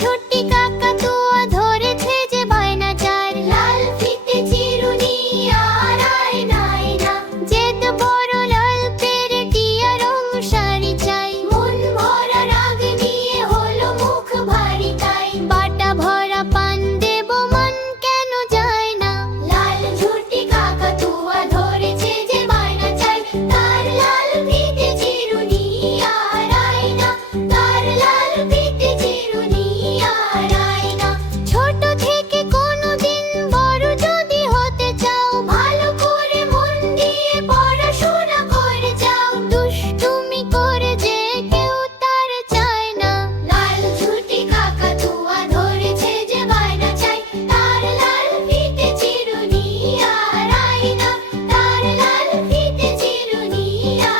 छोटी Yeah.